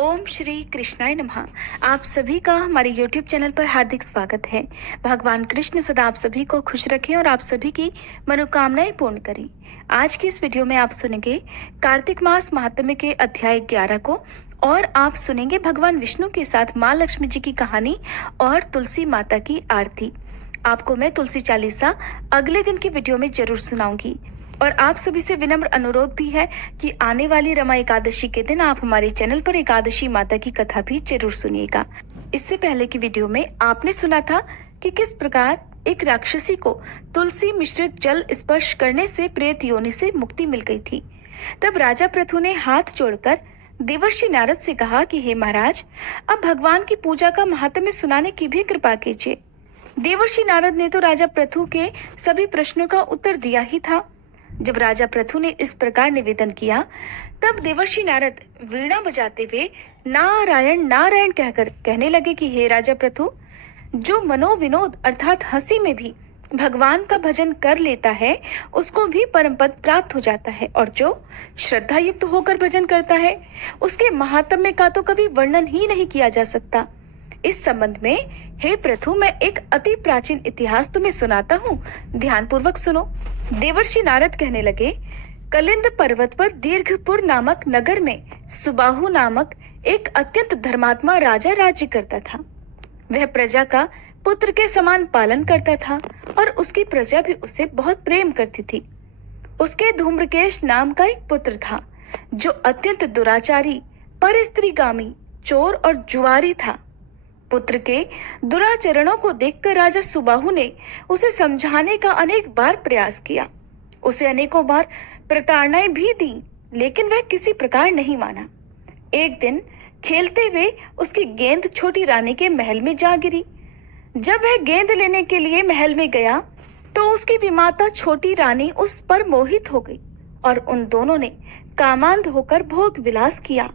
ओम श्री कृष्णाय नमः। आप सभी का हमारे YouTube चैनल पर हार्दिक स्वागत है। भगवान कृष्ण सदा आप सभी को खुश रखें और आप सभी की मनोकामनाएं पूर्ण करें। आज की इस वीडियो में आप सुनेंगे कार्तिक मास महात्म्य के अध्याय 11 को और आप सुनेंगे भगवान विष्णु के साथ माँ लक्ष्मी जी की कहानी और तुलसी माता की आरती। आपको मैं तुलसी चालीसा अगले दिन की वीडियो में जरूर सुनाऊंगी और आप सभी से विनम्र अनुरोध भी है कि आने वाली रमा एकादशी के दिन आप हमारे चैनल पर एकादशी माता की कथा भी जरूर सुनिएगा। इससे पहले की वीडियो में आपने सुना था कि किस प्रकार एक राक्षसी को तुलसी मिश्रित जल स्पर्श करने से प्रेत योनि से मुक्ति मिल गई थी। तब राजा पृथु ने हाथ जोड़कर देवर्षि नारद से कहा कि हे महाराज, अब भगवान की पूजा का महात्म्य सुनाने की भी कृपा कीजिए। देवर्षि नारद ने तो राजा पृथु के सभी प्रश्नों का उत्तर दिया ही था। जब राजा पृथु ने इस प्रकार निवेदन किया, तब देवर्षि नारद वीणा बजाते हुए नारायण नारायण कहकर कहने लगे कि हे राजा पृथु, जो मनोविनोद अर्थात हंसी में भी भगवान का भजन कर लेता है उसको भी परम पद प्राप्त हो जाता है, और जो श्रद्धा युक्त होकर भजन करता है उसके महात्म्य का तो कभी वर्णन ही नहीं किया जा सकता। इस संबंध में हे पृथु, मैं एक अति प्राचीन इतिहास तुम्हें सुनाता हूँ, ध्यान पूर्वक सुनो। देवर्षि नारद कहने लगे, कलिंद पर्वत पर दीर्घपुर नामक नगर में सुबाहु नामक एक अत्यंत धर्मात्मा राजा राज्य करता था। वह प्रजा का पुत्र के समान पालन करता था और उसकी प्रजा भी उसे बहुत प्रेम करती थी। उसके धूम्रकेश नाम का एक पुत्र था जो अत्यंत दुराचारी, परस्त्रीगामी, चोर और जुआरी था। पुत्र के दुराचरणों को देखकर राजा सुबाहु ने उसे समझाने का अनेक बार प्रयास किया। उसे अनेकों बार प्रताड़नाएं भी दी, लेकिन वह किसी प्रकार नहीं माना। एक दिन खेलते हुए उसकी गेंद छोटी रानी के महल में जा गिरी। जब वह गेंद लेने के लिए महल में गया तो उसकी विमाता छोटी रानी उस पर मोहित हो गई और उन दोनों ने कामांध होकर भोग विलास किया।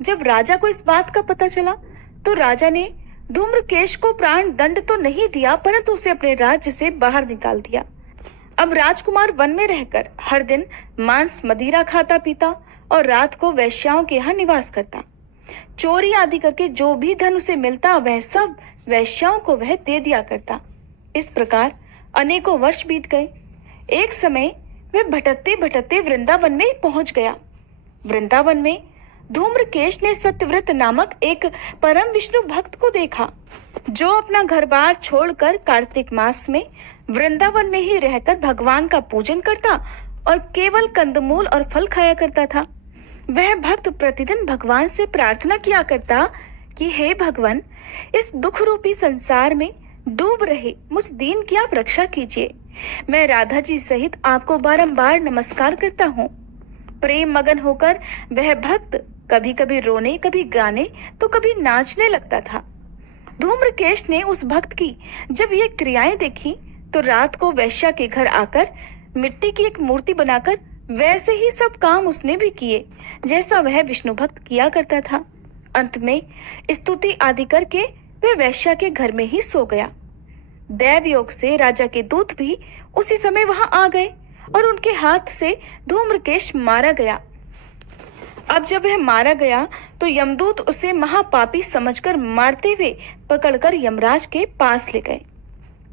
जब राजा को इस बात का पता चला तो राजा ने धूम्रकेश को प्राण दंड तो नहीं दिया, परंतु उसे अपने राज्य से बाहर निकाल दिया। अब राजकुमार वन में रहकर हर दिन मांस मदिरा खाता पीता और रात को वैश्याओं के यहाँ निवास करता। चोरी आदि करके जो भी धन उसे मिलता वह सब वैश्याओं को वह दे दिया करता। इस प्रकार अनेकों वर्ष बीत गए। एक समय वह भटकते भटकते वृंदावन में पहुंच गया। वृंदावन में धूम्रकेश ने सत्यव्रत नामक एक परम विष्णु भक्त को देखा, जो अपना घर बार छोड़कर कार्तिक मास में वृंदावन में ही रहकर भगवान का पूजन करता और केवल कंदमूल और फल खाया करता था। वह भक्त प्रतिदिन भगवान से प्रार्थना किया करता कि हे भगवान, इस दुख रूपी संसार में डूब रहे मुझ दीन की आप रक्षा कीजिए। मैं राधा जी सहित आपको बारंबार नमस्कार करता हूँ। प्रेम मगन होकर वह भक्त कभी कभी रोने, कभी गाने तो कभी नाचने लगता था। धूम्रकेश ने उस भक्त की जब ये क्रियाएं देखी तो रात को वैश्या के घर आकर मिट्टी की एक मूर्ति बनाकर वैसे ही सब काम उसने भी किए जैसा वह विष्णु भक्त किया करता था। अंत में स्तुति आदि करके वह वैश्या के घर में ही सो गया। दैव योग से राजा के दूत भी उसी समय वहां आ गए और उनके हाथ से धूम्रकेश मारा गया। अब जब वह मारा गया तो यमदूत उसे महापापी समझकर मारते हुए पकड़कर यमराज के पास ले गए।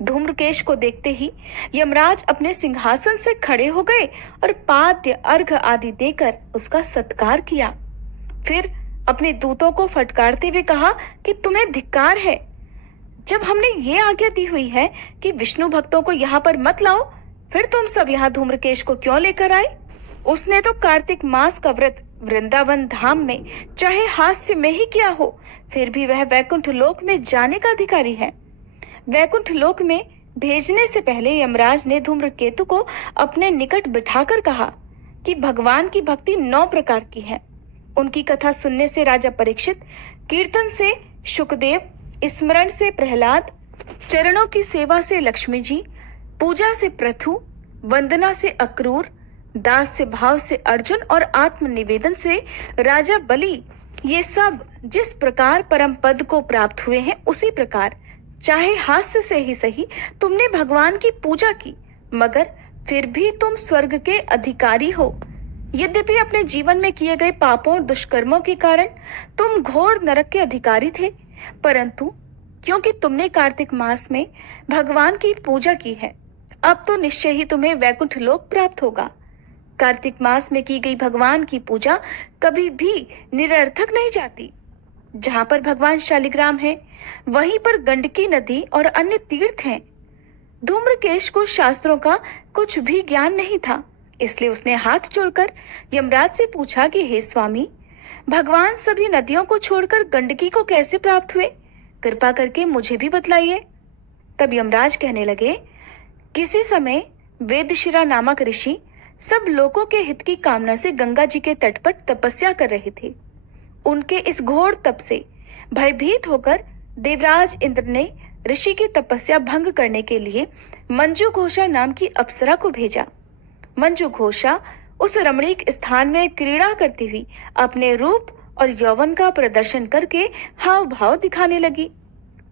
धूम्रकेश को देखते ही यमराज अपने सिंहासन से खड़े हो गए और पाद्य अर्घ आदि देकर उसका सत्कार किया। फिर अपने दूतों को फटकारते हुए कहा कि तुम्हें धिक्कार है। जब हमने ये आज्ञा दी हुई है कि विष्णु भक्तों को यहाँ पर मत लाओ, फिर तुम सब यहाँ धूम्रकेश को क्यों लेकर आए? उसने तो कार्तिक मास का व्रत वृंदावन धाम में चाहे हास्य में ही किया हो, फिर भी वह वैकुंठ लोक में जाने का अधिकारी है। वैकुंठ लोक में भेजने से पहले यमराज ने धूम्रकेतु को अपने निकट बिठाकर कहा कि भगवान की भक्ति 9 प्रकार की है। उनकी कथा सुनने से राजा परीक्षित, कीर्तन से शुकदेव, स्मरण से प्रहलाद, चरणों की सेवा से लक्ष्मी जी, पूजा से पृथु, वंदना से अक्रूर, दास से भाव से अर्जुन और आत्म निवेदन से राजा बलि, ये सब जिस प्रकार परम पद को प्राप्त हुए हैं उसी प्रकार चाहे हास्य से ही सही तुमने भगवान की पूजा की, मगर फिर भी तुम स्वर्ग के अधिकारी हो। यद्यपि अपने जीवन में किए गए पापों और दुष्कर्मों के कारण तुम घोर नरक के अधिकारी थे, परंतु क्योंकि तुमने कार्तिक मास में भगवान की पूजा की है, अब तो निश्चय ही तुम्हें वैकुंठ लोक प्राप्त होगा। कार्तिक मास में की गई भगवान की पूजा कभी भी निरर्थक नहीं जाती। जहां पर भगवान शालिग्राम है, वहीं पर गंडकी नदी और अन्य तीर्थ हैं। धूम्रकेश को शास्त्रों का कुछ भी ज्ञान नहीं था, इसलिए उसने हाथ जोड़कर यमराज से पूछा कि हे स्वामी, भगवान सभी नदियों को छोड़कर गंडकी को कैसे प्राप्त हुए? कृपा करके मुझे भी बतलाइए। तब यमराज कहने लगे, किसी समय वेदशिरा नामक ऋषि सब लोगों के हित की कामना से गंगा जी के तट पर तपस्या कर रहे थे। उनके इस घोर तप से भयभीत होकर देवराज इंद्र ने ऋषि की तपस्या भंग करने के लिए मंजू घोषा नाम की अप्सरा को भेजा। मंजू घोषा उस रमणीक स्थान में क्रीड़ा करती हुई अपने रूप और यौवन का प्रदर्शन करके हाव भाव दिखाने लगी।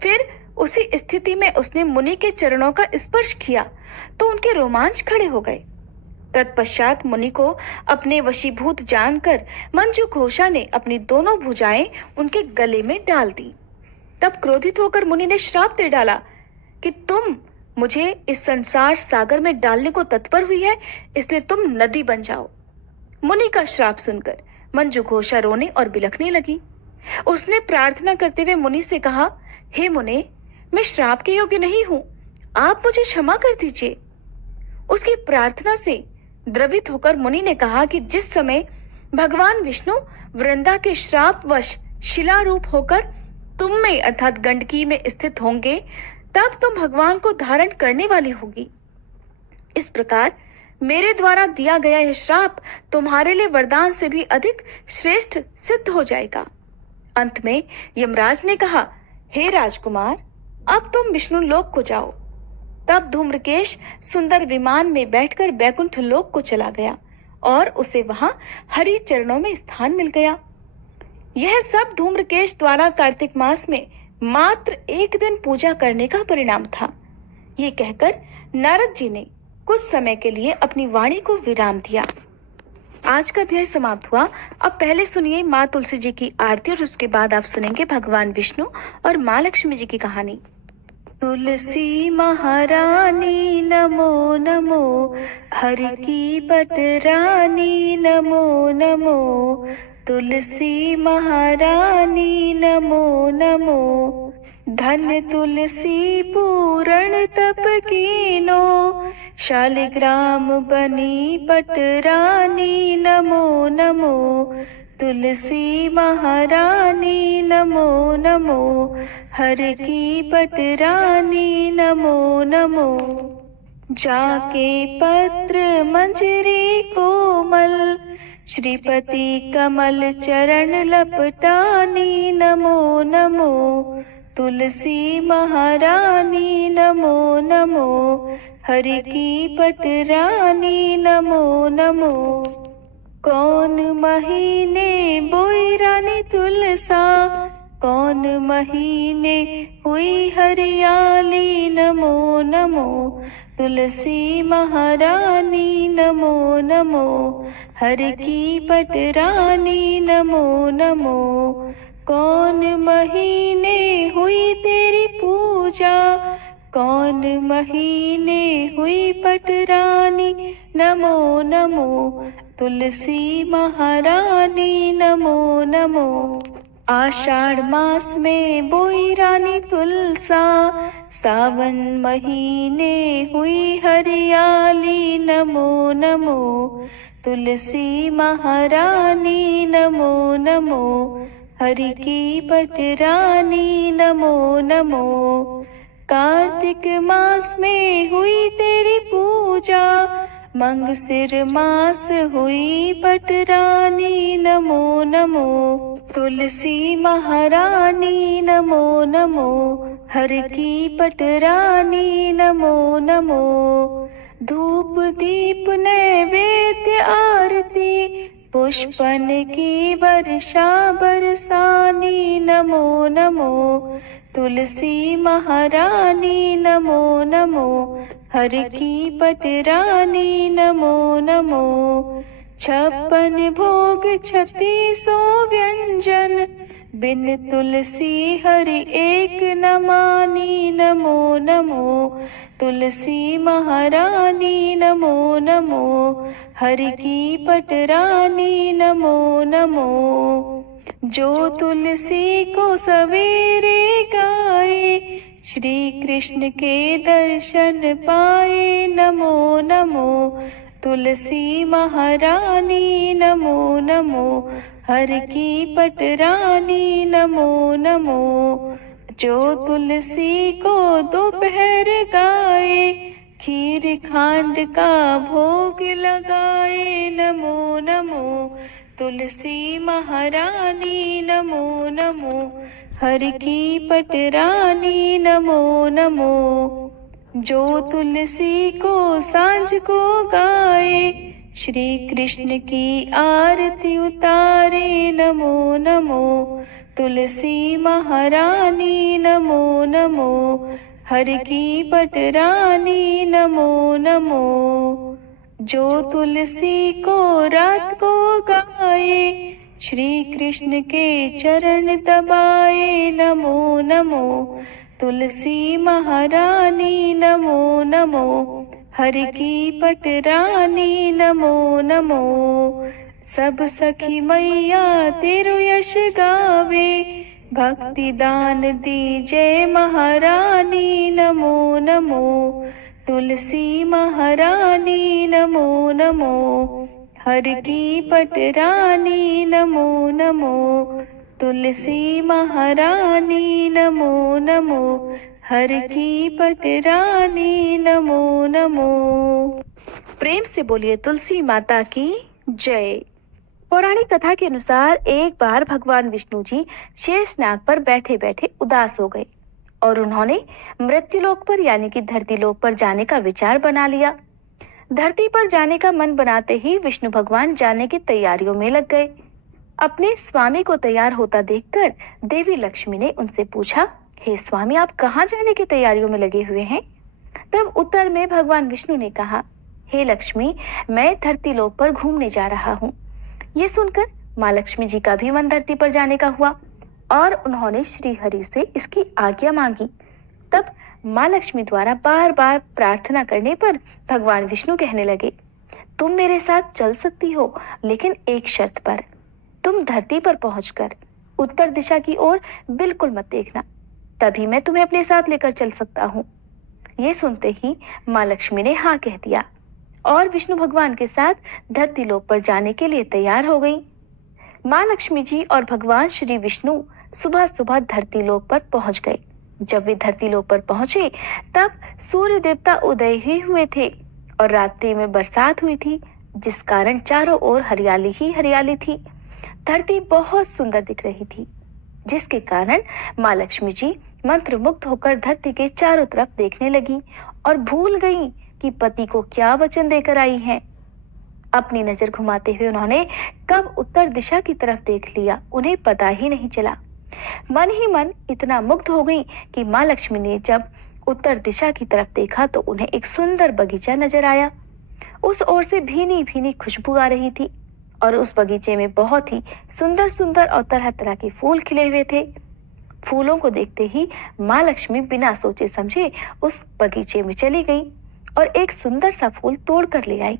फिर उसी स्थिति में उसने मुनि के चरणों का स्पर्श किया तो उनके रोमांच खड़े हो गए। तत्पश्चात मुनि को अपने वशीभूत जानकर मंजू घोषा ने अपनी दोनों भुजाएं उनके गले में डाल दी। तब क्रोधित होकर मुनि ने श्राप दे डाला कि तुम मुझे इस संसार सागर में डालने को तत्पर हुई है, इसलिए तुम नदी बन जाओ। मुनि का श्राप सुनकर मंजू घोषा रोने और बिलखने लगी। उसने प्रार्थना करते हुए मुनि से कहा, हे मुने, मैं श्राप के योग्य नहीं हूं, आप मुझे क्षमा कर दीजिए। उसकी प्रार्थना से द्रवित होकर मुनि ने कहा कि जिस समय भगवान विष्णु वृंदा के श्रापवश शिला रूप होकर तुम में अर्थात गंडकी में स्थित होंगे, तब तुम भगवान को धारण करने वाली होगी। इस प्रकार मेरे द्वारा दिया गया यह श्राप तुम्हारे लिए वरदान से भी अधिक श्रेष्ठ सिद्ध हो जाएगा। अंत में यमराज ने कहा, हे राजकुमार, अब तुम विष्णु लोक को जाओ। तब धूम्रकेश सुंदर विमान में बैठकर बैकुंठ लोक को चला गया और उसे वहां हरि चरणों में स्थान मिल गया। यह सब धूम्रकेश द्वारा कार्तिक मास में मात्र एक दिन पूजा करने का परिणाम था। ये कहकर नारद जी ने कुछ समय के लिए अपनी वाणी को विराम दिया। आज का अध्याय समाप्त हुआ। अब पहले सुनिए माँ तुलसी जी की आरती और उसके बाद आप सुनेंगे भगवान विष्णु और माँ लक्ष्मी जी की कहानी। तुलसी महारानी नमो नमो, हर की पटरानी नमो नमो। तुलसी महारानी नमो नमो, धन तुलसी पूरण तप कीनो। शालिग्राम बनी पटरानी नमो नमो। तुलसी महारानी नमो नमो, हर की पटरानी नमो नमो। जाके पत्र मंजरी कोमल, श्रीपति कमल चरण लपटानी नमो नमो। तुलसी महारानी नमो नमो, हरि की पटरानी नमो नमो। कौन महीने बोई रानी तुलसा, कौन महीने हुई हरियाली नमो नमो। तुलसी महारानी नमो नमो, हर की पटरानी नमो नमो। कौन महीने हुई तेरी पूजा, कौन महीने हुई पटरानी नमो नमो। तुलसी महारानी नमो नमो। आषाढ़ मास में बोई रानी तुलसा, सावन महीने हुई हरियाली नमो नमो। तुलसी महारानी नमो नमो, हरि की पटरानी नमो नमो। कार्तिक मास में हुई तेरी पूजा, मंगसिर मास हुई पटरानी नमो नमो। तुलसी महारानी नमो नमो, हर की पटरानी नमो नमो। धूप दीप नैवेद्य आरती, पुष्पन की वर्षा बरसानी नमो नमो। तुलसी महारानी नमो नमो, हर की पटरानी नमो नमो। छप्पन भोग 3600 व्यंजन, बिन तुलसी हरि एक न मानी। नमो नमो तुलसी महारानी, नमो नमो हरि की पटरानी। नमो नमो जो तुलसी को सवेरे गाए, श्री कृष्ण के दर्शन पाए। नमो नमो तुलसी महारानी, नमो नमो हर की पटरानी। नमो नमो जो तुलसी को दोपहर गाए, खीर खांड का भोग लगाए। नमो नमो तुलसी महारानी, नमो नमो हर की पटरानी। नमो नमो जो तुलसी को सांझ को गाए, श्री कृष्ण की आरती उतारे। नमो नमो तुलसी महारानी, नमो नमो हर की पटरानी। नमो नमो जो तुलसी को रात को गाए, श्री कृष्ण के चरण दबाए। नमो नमो तुलसी महारानी, नमो नमो हर की पटरानी। नमो नमो सब सखी मैया तेरो यश गावे, भक्ति दान दी जय महारानी। नमो नमो तुलसी महारानी, नमो नमो हर की पटरानी। नमो नमो तुलसी महारानी, नमो नमो हर की पटरानी। नमो नमो। प्रेम से बोलिए तुलसी माता की जय। पौराणिक कथा के अनुसार एक बार भगवान विष्णु जी शेषनाग पर बैठे बैठे उदास हो गए और उन्होंने मृत्युलोक पर यानी कि धरती लोक पर जाने का विचार बना लिया। धरती पर जाने का मन बनाते ही विष्णु भगवान जाने की तैयारियों में लग गए। अपने स्वामी को तैयार होता देखकर देवी लक्ष्मी ने उनसे पूछा, हे स्वामी, आप कहाँ जाने की तैयारियों में लगे हुए हैं? तब उत्तर में भगवान विष्णु ने कहा, हे लक्ष्मी, मैं धरती लोक पर घूमने जा रहा हूँ। ये सुनकर माँ लक्ष्मी जी का भी मन धरती पर जाने का हुआ और उन्होंने श्री हरि से इसकी आज्ञा मांगी। तब माँ लक्ष्मी द्वारा बार बार प्रार्थना करने पर भगवान विष्णु कहने लगे, तुम मेरे साथ चल सकती हो, लेकिन एक शर्त पर। तुम धरती पर पहुंचकर उत्तर दिशा की ओर बिल्कुल मत देखना, तभी मैं तुम्हें अपने साथ लेकर चल सकता हूँ। ये सुनते ही माँ लक्ष्मी ने हाँ कह दिया और विष्णु भगवान के साथ धरती लोक पर जाने के लिए तैयार हो गई। माँ लक्ष्मी जी और भगवान श्री विष्णु सुबह सुबह धरती लोक पर पहुंच गए। जब वे धरती लोक पर पहुंचे तब सूर्य देवता उदय ही हुए थे और रात्रि में बरसात हुई थी, जिस कारण चारों ओर हरियाली ही हरियाली थी। धरती बहुत सुंदर दिख रही थी, जिसके कारण माँ लक्ष्मी जी मंत्रमुग्ध होकर धरती के चारों तरफ देखने लगी और भूल गई कि पति को क्या वचन देकर आई हैं। अपनी नजर घुमाते हुए उन्होंने कब उत्तर दिशा की तरफ देख लिया, उन्हें पता ही नहीं चला। मन ही मन इतना मुग्ध हो गई कि माँ लक्ष्मी ने जब उत्तर दिशा की तरफ देखा तो उन्हें एक सुंदर बगीचा नजर आया। उस ओर से भीनी भीनी खुशबू आ रही थी और उस बगीचे में बहुत ही सुंदर सुंदर और तरह तरह के फूल खिले हुए थे। फूलों को देखते ही माँ लक्ष्मी बिना सोचे समझे उस बगीचे में चली गई और एक सुंदर सा फूल तोड़ कर ले आई।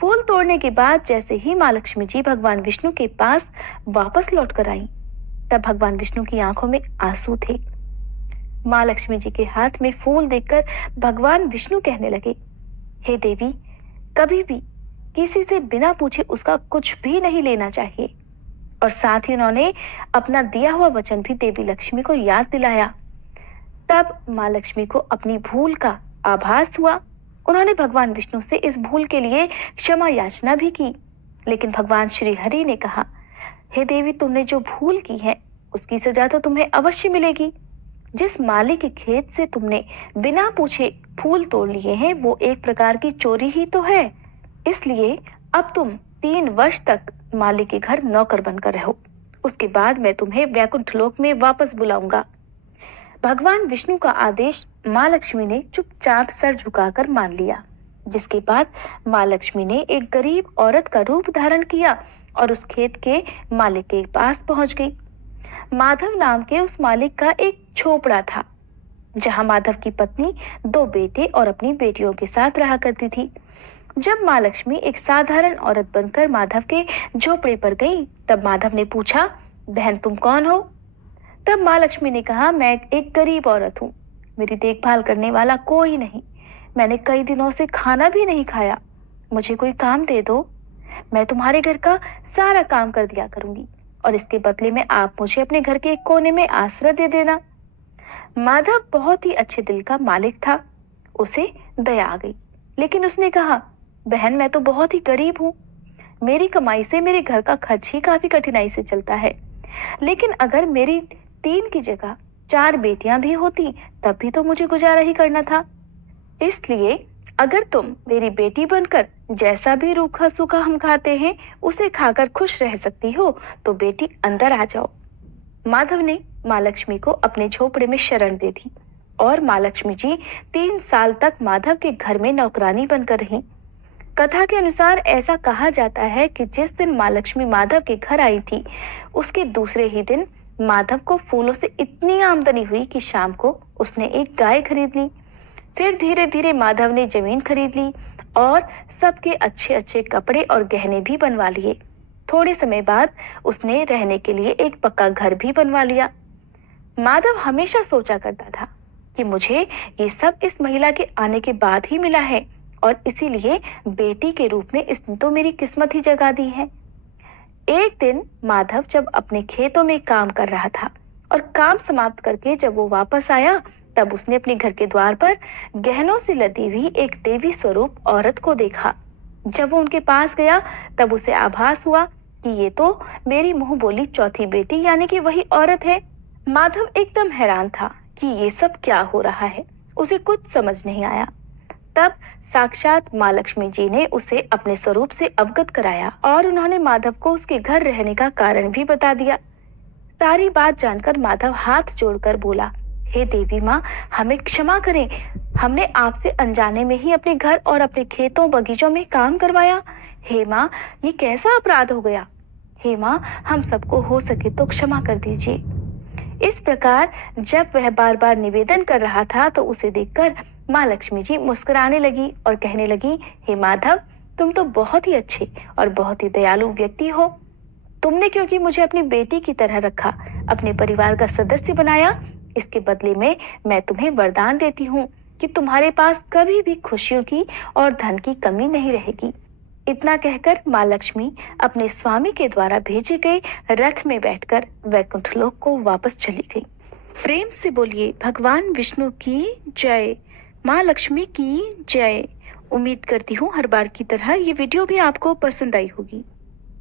फूल तोड़ने के बाद जैसे ही माँ लक्ष्मी जी भगवान विष्णु के पास वापस लौट कर आई, तब भगवान विष्णु की आंखों में आंसू थे। माँ लक्ष्मी जी के हाथ में फूल देखकर भगवान विष्णु कहने लगे, हे देवी, कभी भी किसी से बिना पूछे उसका कुछ भी नहीं लेना चाहिए। और साथ ही उन्होंने अपना दिया हुआ वचन भी देवी लक्ष्मी को याद दिलाया। तब माँ लक्ष्मी को अपनी भूल का आभास हुआ। उन्होंने भगवान विष्णु से इस भूल के लिए क्षमा याचना भी की, लेकिन भगवान श्री हरि ने कहा, हे देवी, तुमने जो भूल की है उसकी सजा तो तुम्हें अवश्य मिलेगी। जिस माली के खेत से तुमने बिना पूछे फूल तोड़ लिए हैं वो एक प्रकार की चोरी ही तो है। इसलिए अब तुम 3 वर्ष तक माली के घर नौकर बनकर रहो, उसके बाद मैं तुम्हें वैकुंठ लोक में वापस बुलाऊंगा। भगवान विष्णु का आदेश माँ लक्ष्मी ने चुपचाप सर झुकाकर मान लिया जिसके बाद माँ लक्ष्मी ने एक गरीब औरत का रूप धारण किया और उस खेत के मालिक के पास पहुंच गई। माधव नाम के उस मालिक का एक झोपड़ा था, जहां माधव की पत्नी, 2 बेटे और अपनी बेटियों के साथ रहा करती थी। जब माँ लक्ष्मी एक साधारण औरत बनकर माधव के झोपड़े पर गई, तब माधव ने पूछा, बहन तुम कौन हो? तब माँ लक्ष्मी ने कहा, मैं एक गरीब औरत हूँ, मेरी देखभाल करने वाला कोई नहीं, मैंने कई दिनों से खाना भी नहीं खाया, मुझे कोई काम दे दो, मैं तुम्हारे घर का सारा काम कर दिया करूंगी और इसके बदले में आप मुझे अपने घर के एक कोने में आश्रय दे देना। माधव बहुत ही अच्छे दिल का मालिक था, उसे दया आ गई, लेकिन उसने कहा, बहन मैं तो बहुत ही गरीब हूँ, मेरी कमाई से मेरे घर का खर्च ही काफी कठिनाई से चलता है, लेकिन अगर मेरी 3 की जगह 4 बेटियां भी होती तब भी तो मुझे गुजारा ही करना था। इसलिए अगर तुम मेरी बेटी बनकर जैसा भी रूखा सूखा हम खाते हैं उसे खाकर खुश रह सकती हो तो बेटी अंदर आ जाओ। माधव ने माँ लक्ष्मी को अपने झोपड़े में शरण दे दी और माँ लक्ष्मी जी 3 साल तक माधव के घर में नौकरानी बनकर रहीं। कथा के अनुसार ऐसा कहा जाता है कि जिस दिन माँ लक्ष्मी माधव के घर आई थी, उसके दूसरे ही दिन माधव को फूलों से इतनी आमदनी हुई कि शाम को उसने एक गाय खरीद ली। फिर धीरे धीरे माधव ने जमीन खरीद ली और सबके अच्छे अच्छे कपड़े और गहने भी बनवा लिए। थोड़े समय बाद उसने रहने के लिए एक पक्का घर भी बनवा लिया। माधव हमेशा सोचा करता था कि मुझे ये सब इस महिला के आने के बाद ही मिला है और इसीलिए बेटी के रूप में इसने तो मेरी किस्मत ही जगा दी है। एक दिन माधव जब अपने खेतों में काम कर रहा था और काम समाप्त करके जब वो वापस आया, तब उसने अपने घर के द्वार पर गहनों से लदी हुई एक देवी स्वरूप औरत को देखा। जब वो उनके पास गया तब उसे आभास हुआ कि ये तो मेरी मुंह बोली चौथी बेटी यानी कि वही औरत है। माधव एकदम हैरान था कि ये सब क्या हो रहा है, उसे कुछ समझ नहीं आया। तब साक्षात माँ लक्ष्मी जी ने उसे अपने स्वरूप से अवगत कराया और उन्होंने माधव को उसके घर रहने का कारण भी बता दिया। सारी बात जानकर माधव हाथ जोड़कर बोला, हे देवी माँ, हमें क्षमा करें, हमने आपसे अनजाने में ही अपने घर और अपने खेतों बगीचों में काम करवाया। हे माँ, ये कैसा अपराध हो गया? हे माँ, हम सबको हो सके तो क्षमा कर दीजिए। इस प्रकार जब वह बार बार निवेदन कर रहा था तो उसे देखकर माँ लक्ष्मी जी मुस्कुराने लगी और कहने लगी, हे माधव, तुम तो बहुत ही अच्छे और बहुत ही दयालु व्यक्ति हो। तुमने क्योंकि मुझे अपनी बेटी की तरह रखा, अपने परिवार का सदस्य बनाया, इसके बदले में मैं तुम्हें वरदान देती हूँ कि तुम्हारे पास कभी भी खुशियों की और धन की कमी नहीं रहेगी। इतना कहकर माँ लक्ष्मी अपने स्वामी के द्वारा भेजे गए रथ में बैठकर वैकुंठ लोक को वापस चली गई। प्रेम से बोलिए भगवान विष्णु की जय, माँ लक्ष्मी की जय। उम्मीद करती हूँ हर बार की तरह ये वीडियो भी आपको पसंद आई होगी।